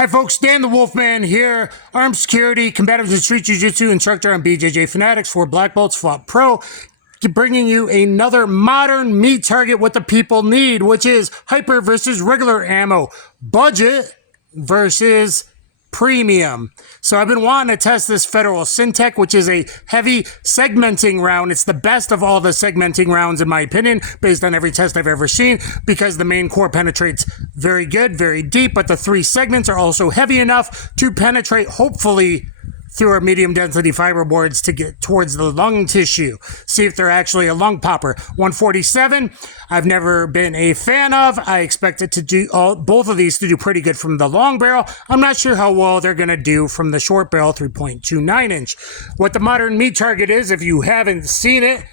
Hi folks, Dan the Wolfman here, armed security, combative and street jiu-jitsu instructor on BJJ Fanatics for Black Belts Fought Pro, bringing you another modern meat target what the people need, which is hyper versus regular ammo, budget versus premium. So I've been wanting to test this Federal SYNTECH, which is a heavy segmenting round. It's the best of all the segmenting rounds in my opinion, based on every test I've ever seen, because the main core penetrates very good, very deep, but the three segments are also heavy enough to penetrate, hopefully, through our medium density fiber boards to get towards the lung tissue. See if they're actually a lung popper. 147, I've never been a fan of. I expect it to do both of these to do pretty good from the long barrel. I'm not sure how well they're going to do from the short barrel 3.29 inch. What the modern meat target is, if you haven't seen it,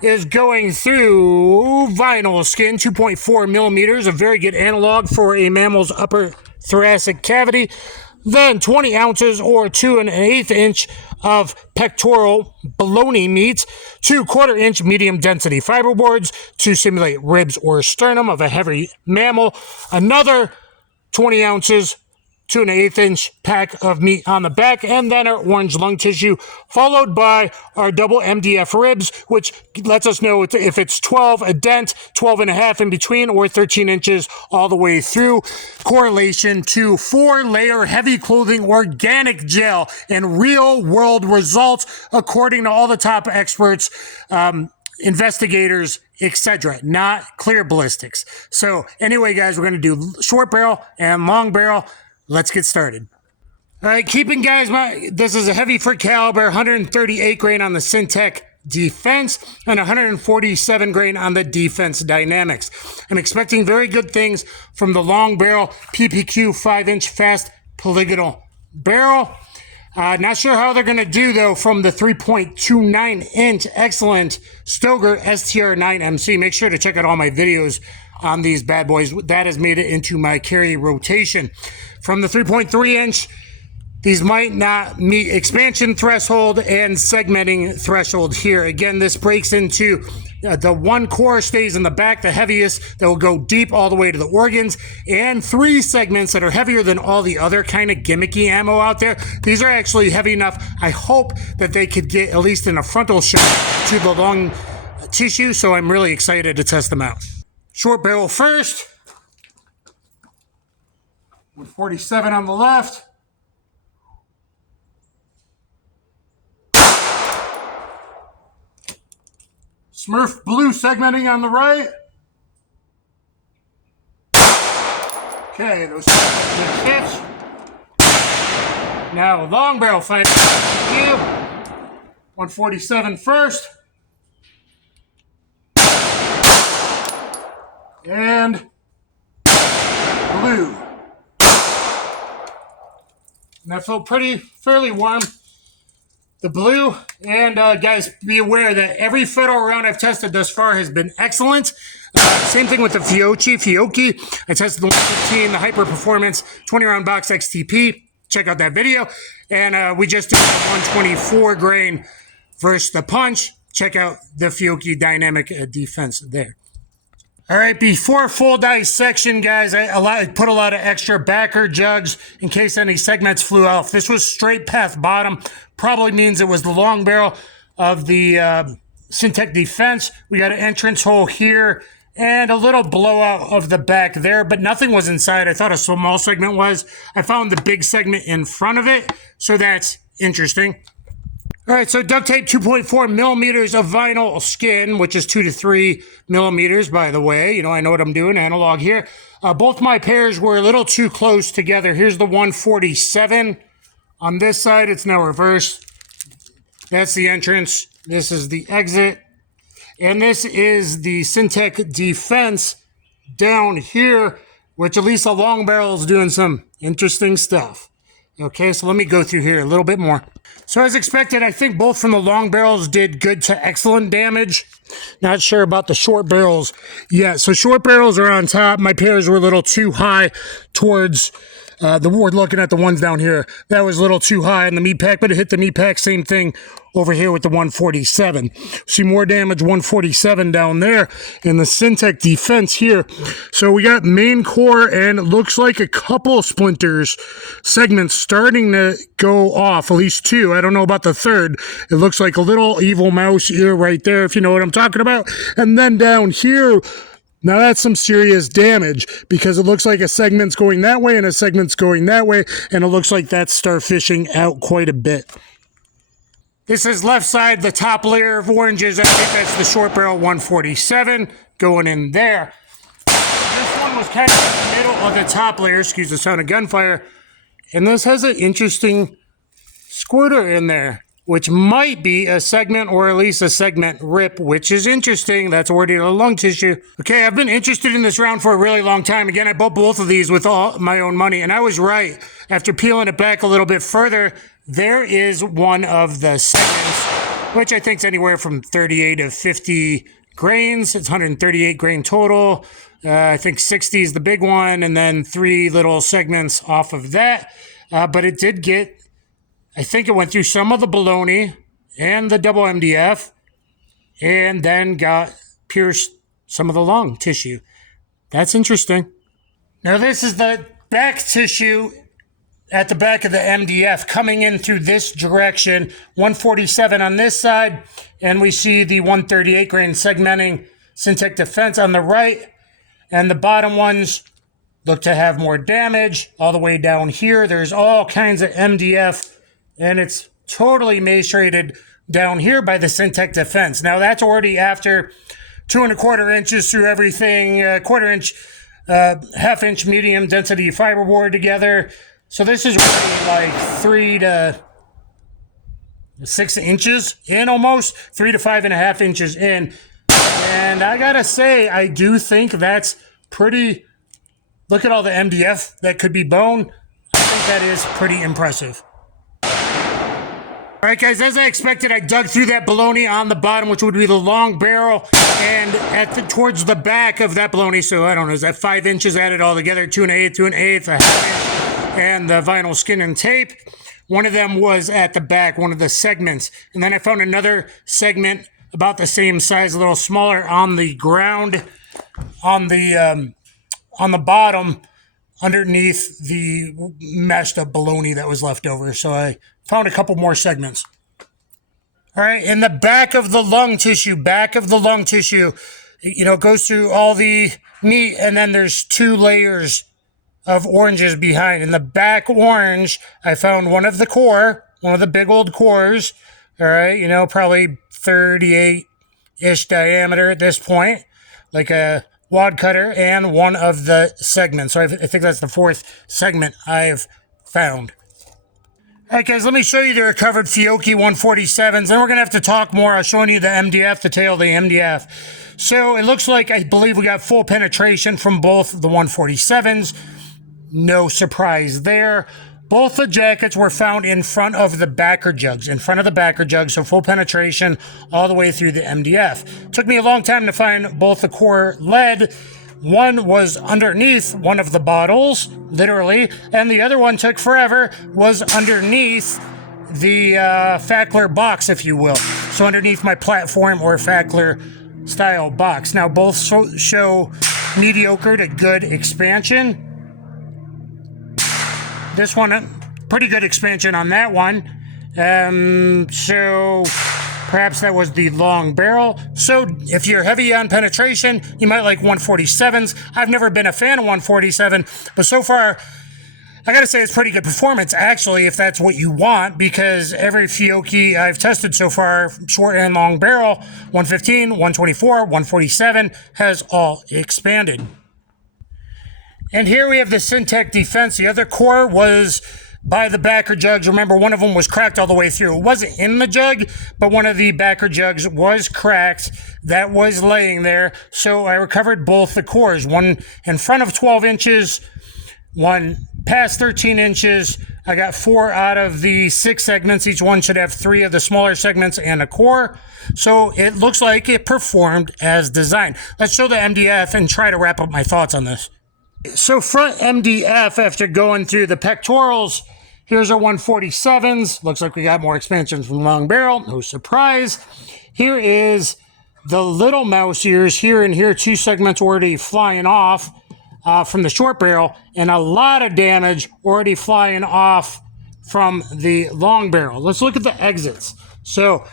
is going through vinyl skin, 2.4 millimeters, a very good analog for a mammal's upper thoracic cavity. Then 20 ounces or 2 1/8 inch of pectoral bologna meat, 2 1/4 inch medium density fiberboards to simulate ribs or sternum of a heavy mammal, another 20 ounces, 2 1/8 inch pack of meat on the back, and then our orange lung tissue, followed by our double MDF ribs, which lets us know if it's 12 a dent, 12 and a half in between, or 13 inches all the way through. Correlation to 4-layer heavy clothing organic gel and real world results, according to all the top experts, investigators, etc., not clear ballistics. So anyway, guys, we're going to do short barrel and long barrel. Let's get started. All right, keeping guys, this is a heavy for caliber, 138 grain on the SYNTECH Defense and 147 grain on the Defense Dynamics. I'm expecting very good things from the long barrel PPQ 5-inch fast polygonal barrel. Not sure how they're going to do, though, from the 3.29 inch excellent Stoeger STR-9mc. Make sure to check out all my videos on these bad boys. That has made it into my carry rotation. From the 3.3 inch, these might not meet expansion threshold and segmenting threshold here. Again, this breaks into the one core stays in the back, the heaviest, that will go deep all the way to the organs, and 3 segments that are heavier than all the other kind of gimmicky ammo out there. These are actually heavy enough. I hope that they could get at least in a frontal shot to the lung tissue, so I'm really excited to test them out. Short barrel first, with 47 on the left. Smurf blue segmenting on the right. Okay, those good hits. Now long barrel fight. 147 first. And blue. And that felt fairly warm. The blue, and guys, be aware that every federal round I've tested thus far has been excellent. Same thing with the Fiocchi. I tested the 115, the Hyper Performance 20-round box XTP. Check out that video. And we just did 124 grain versus the punch. Check out the Fiocchi Dynamic Defense there. All right, before full dissection, guys, I put a lot of extra backer jugs in case any segments flew off. This was straight path bottom. Probably means it was the long barrel of the SYNTECH Defense. We got an entrance hole here and a little blowout of the back there, but nothing was inside. I thought a small segment was. I found the big segment in front of it, so that's interesting. All right, so duct tape, 2.4 millimeters of vinyl skin, which is 2 to 3 millimeters, by the way. You know, I know what I'm doing, analog here. Both my pairs were a little too close together. Here's the 147. On this side, it's now reversed. That's the entrance. This is the exit. And this is the SYNTECH Defense down here, which at least the long barrel is doing some interesting stuff. Okay, so let me go through here a little bit more. So as expected, I think both from the long barrels did good to excellent damage. Not sure about the short barrels yet. So short barrels are on top. My pairs were a little too high towards We're looking at the ones down here. That was a little too high in the meat pack, but it hit the meat pack. Same thing over here with the 147. See more damage 147 down there in the SYNTECH Defense here. So we got main core and it looks like a couple splinters, segments starting to go off, at least two. I don't know about the third. It looks like a little evil mouse ear right there, if you know what I'm talking about. And then down here, now that's some serious damage because it looks like a segment's going that way and a segment's going that way, and it looks like that's starfishing out quite a bit. This is left side, the top layer of oranges. I think that's the short barrel 147 going in there. This one was kind of in the middle of the top layer, excuse the sound of gunfire, and this has an interesting squirter in there, which might be a segment or at least a segment rip, which is interesting. That's already the lung tissue. Okay, I've been interested in this round for a really long time. Again, I bought both of these with all my own money, and I was right. After peeling it back a little bit further, there is one of the segments, which I think is anywhere from 38 to 50 grains. It's 138 grain total. I think 60 is the big one, and then 3 little segments off of that. But it did get, I think it went through some of the bologna and the double MDF, and then got pierced some of the lung tissue. That's interesting. Now this is the back tissue at the back of the MDF coming in through this direction. 147 on this side, and we see the 138 grain segmenting SYNTECH Defense on the right, and the bottom ones look to have more damage. All the way down here, there's all kinds of MDF, and it's totally macerated down here by the SYNTECH Defense. Now that's already after 2 1/4 inches through everything, 1/4 inch, 1/2 inch medium density fiberboard together. So this is really like 3 to 6 inches in almost, 3 to 5.5 inches in. And I gotta say, I do think that's pretty, look at all the MDF that could be bone. I think that is pretty impressive. All right, guys, as I expected, I dug through that bologna on the bottom, which would be the long barrel, and towards the back of that bologna, so I don't know, is that 5 inches added all together, 2 1/8, 2 1/8, 1/2 inch, and the vinyl skin and tape. One of them was at the back, one of the segments. And then I found another segment about the same size, a little smaller, on the ground, on the bottom, underneath the mashed up bologna that was left over. So I found a couple more segments. All right, in the back of the lung tissue, you know, it goes through all the meat, and then there's 2 layers of oranges behind. In the back orange, I found one of the core, one of the big old cores. All right, you know, probably 38-ish diameter at this point, like a wad cutter, and one of the segments. So I think that's the 4th segment I've found. All right, guys, let me show you the recovered Fiocchi 147s. Then we're going to have to talk more. I was showing you the MDF, the tail of the MDF. So it looks like, I believe we got full penetration from both the 147s. No surprise there. Both the jackets were found in front of the backer jugs, so full penetration all the way through the MDF. Took me a long time to find both the core lead. One was underneath one of the bottles, literally, and the other one took forever, was underneath the Fackler box, if you will. So underneath my platform or Fackler style box. Now both show mediocre to good expansion. This one, pretty good expansion on that one. So perhaps that was the long barrel. So if you're heavy on penetration, you might like 147s. I've never been a fan of 147, but so far, I gotta say it's pretty good performance, actually, if that's what you want, because every Fiocchi I've tested so far, short and long barrel, 115, 124, 147, has all expanded. And here we have the SYNTECH Defense. The other core was by the backer jugs. Remember, one of them was cracked all the way through. It wasn't in the jug, but one of the backer jugs was cracked. That was laying there. So I recovered both the cores, one in front of 12 inches, one past 13 inches. I got 4 out of the 6 segments. Each one should have 3 of the smaller segments and a core. So it looks like it performed as designed. Let's show the MDF and try to wrap up my thoughts on this. So front MDF, after going through the pectorals, here's our 147s. Looks like we got more expansion from long barrel. No surprise. Here is the little mouse ears here and here. 2 segments already flying off from the short barrel, and a lot of damage already flying off from the long barrel. Let's look at the exits. So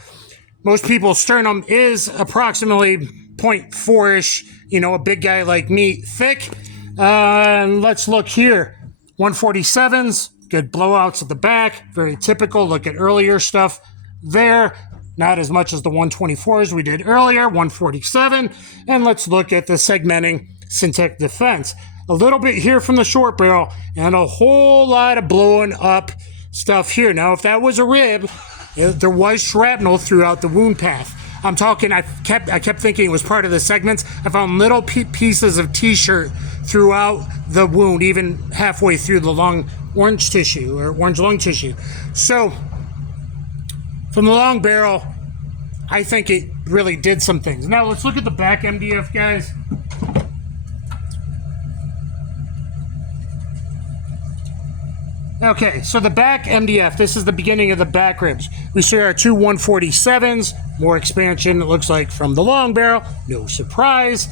most people's sternum is approximately 0.4-ish, a big guy like me, thick. Let's look here. 147s, good blowouts at the back, very typical. Look at earlier stuff there. Not as much as the 124s we did earlier, 147. And let's look at the segmenting SYNTECH Defense. A little bit here from the short barrel and a whole lot of blowing up stuff here. Now, if that was a rib, there was shrapnel throughout the wound path. I'm talking, I kept thinking it was part of the segments. I found little pieces of t-shirt throughout the wound, even halfway through the long orange tissue or orange lung tissue. So from the long barrel, I think it really did some things. Now let's look at the back MDF, guys. Okay, so the back MDF, this is the beginning of the back ribs. We see our 2 147s, more expansion, it looks like, from the long barrel. No surprise.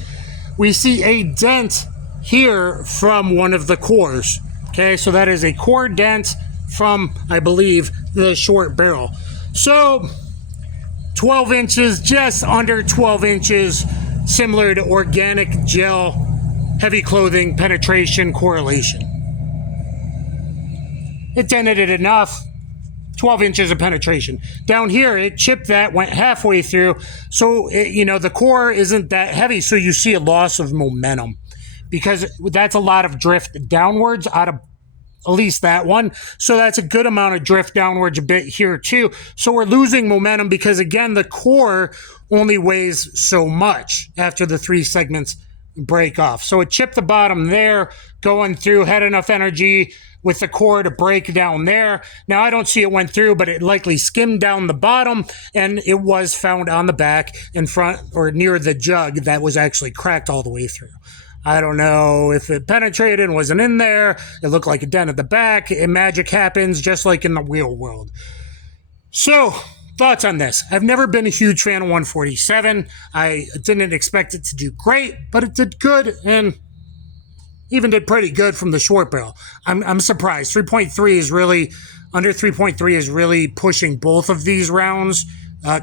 We see a dent here from one of the cores. Okay, so that is a core dent from, I believe, the short barrel. So 12 inches, just under 12 inches, similar to organic gel, heavy clothing, penetration, correlation. It dented it enough, 12 inches of penetration. Down here, it chipped that, went halfway through. So, the core isn't that heavy, so you see a loss of momentum because that's a lot of drift downwards out of at least that one. So that's a good amount of drift downwards a bit here too. So we're losing momentum because, again, the core only weighs so much after the 3 segments break off. So it chipped the bottom there, going through, had enough energy with the core to break down there. Now, I don't see it went through, but it likely skimmed down the bottom, and it was found on the back in front or near the jug that was actually cracked all the way through. I don't know if it penetrated and wasn't in there. It looked like a dent at the back. Magic happens just like in the real world. So, thoughts on this? I've never been a huge fan of 147. I didn't expect it to do great, but it did good, and even did pretty good from the short barrel. I'm surprised. 3.3 is really, under 3.3 is really pushing both of these rounds,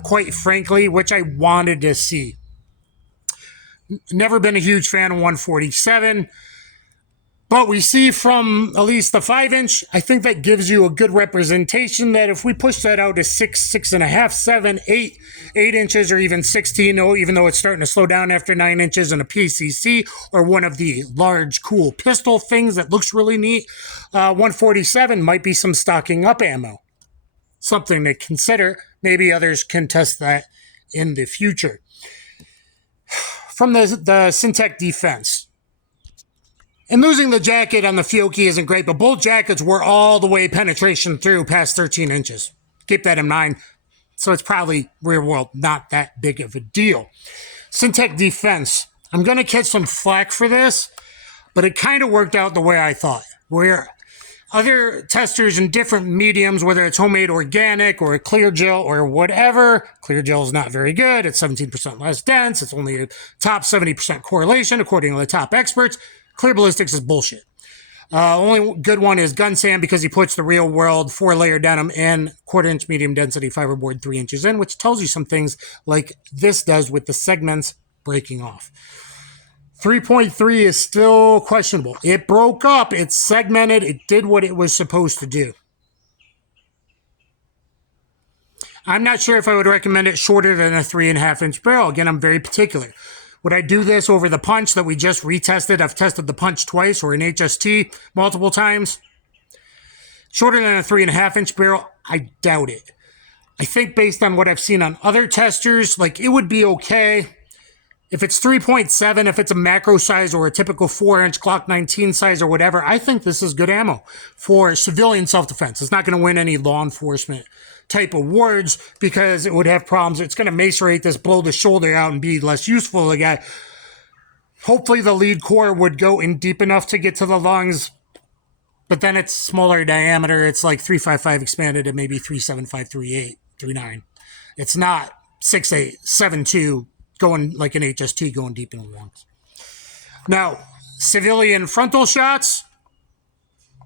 quite frankly, which I wanted to see. Never been a huge fan of 147. But we see from at least the 5-inch, I think that gives you a good representation that if we push that out to 6, 6.5, 7, 8 inches, or even 16, even though it's starting to slow down after 9 inches in a PCC or one of the large, cool pistol things that looks really neat, 147 might be some stocking up ammo. Something to consider. Maybe others can test that in the future. From the SYNTECH Defense. And losing the jacket on the Fiocchi isn't great, but both jackets were all the way penetration through past 13 inches. Keep that in mind. So it's probably real world, not that big of a deal. SYNTECH Defense. I'm going to catch some flack for this, but it kind of worked out the way I thought. Where other testers in different mediums, whether it's homemade organic or a clear gel or whatever, clear gel is not very good. It's 17% less dense. It's only a top 70% correlation, according to the top experts. Clear ballistics is bullshit. Only good one is Gun Sam because he puts the real world 4-layer denim and 1/4-inch medium density fiberboard 3 inches in, which tells you some things like this does with the segments breaking off. 3.3 is still questionable. It broke up. It segmented. It did what it was supposed to do. I'm not sure if I would recommend it shorter than a 3.5-inch barrel. Again, I'm very particular. Would I do this over the punch that we just retested? I've tested the punch twice, or an HST multiple times. Shorter than a 3.5-inch barrel, I doubt it. I think based on what I've seen on other testers, like it would be okay. If it's 3.7, if it's a macro size or a typical 4-inch Glock 19 size or whatever, I think this is good ammo for civilian self-defense. It's not going to win any law enforcement type awards because it would have problems. It's going to macerate this, blow the shoulder out, and be less useful to the guy. Hopefully the lead core would go in deep enough to get to the lungs, but then it's smaller diameter. It's like 355 expanded to maybe 375, 38, 39. It's not 6.8, 7.2 going like an HST going deep in the lungs. Now, civilian frontal shots.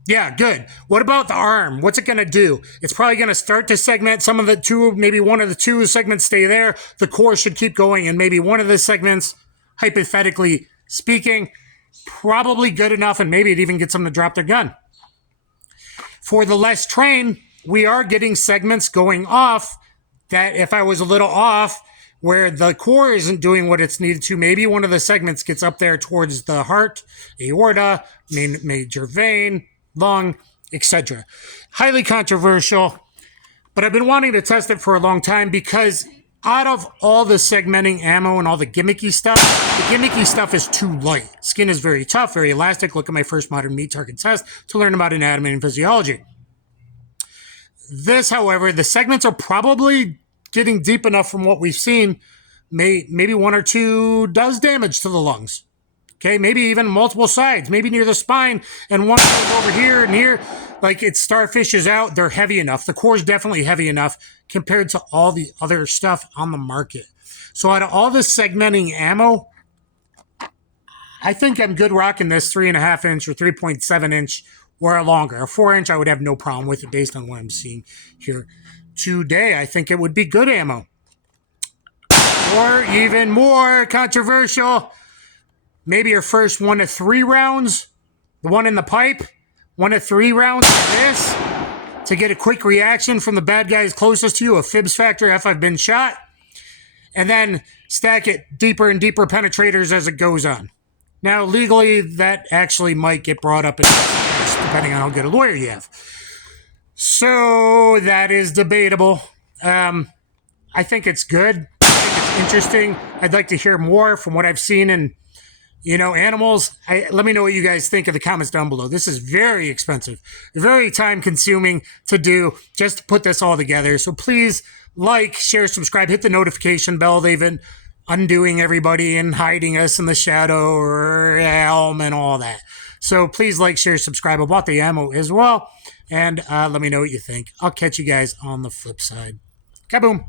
Yeah, good. What about the arm? What's it going to do? It's probably going to start to segment some of the two, maybe one of the two segments stay there. The core should keep going, and maybe one of the segments, hypothetically speaking, probably good enough, and maybe it even gets them to drop their gun. For the less trained, we are getting segments going off that if I was a little off, where the core isn't doing what it's needed to, maybe one of the segments gets up there towards the heart, aorta, major vein, lung, etc. Highly controversial, but I've been wanting to test it for a long time because out of all the segmenting ammo and all the gimmicky stuff, the gimmicky stuff is too light. Skin is very tough, very elastic. Look at my first modern meat target test to learn about anatomy and physiology. This, however, the segments are probably getting deep enough from what we've seen. Maybe one or two does damage to the lungs. Okay, maybe even multiple sides, maybe near the spine, and one goes over here and here. Like it starfishes out, they're heavy enough. The core is definitely heavy enough compared to all the other stuff on the market. So out of all this segmenting ammo, I think I'm good rocking this 3.5 inch or 3.7 inch or longer. A 4 inch, I would have no problem with it based on what I'm seeing here today. I think it would be good ammo. Or even more controversial, maybe your first 1 to 3 rounds, the one in the pipe, 1 to 3 rounds of this to get a quick reaction from the bad guys closest to you, a fibs factor if I've been shot, and then stack it deeper and deeper penetrators as it goes on. Now, legally, that actually might get brought up in this, depending on how good a lawyer you have. So that is debatable. I think it's good. I think it's interesting. I'd like to hear more from what I've seen in, animals. Let me know what you guys think in the comments down below. This is very expensive, very time consuming to do just to put this all together. So please like, share, subscribe, hit the notification bell. They've been undoing everybody and hiding us in the shadow or realm and all that. So please like, share, subscribe. I bought the ammo as well. And let me know what you think. I'll catch you guys on the flip side. Kaboom.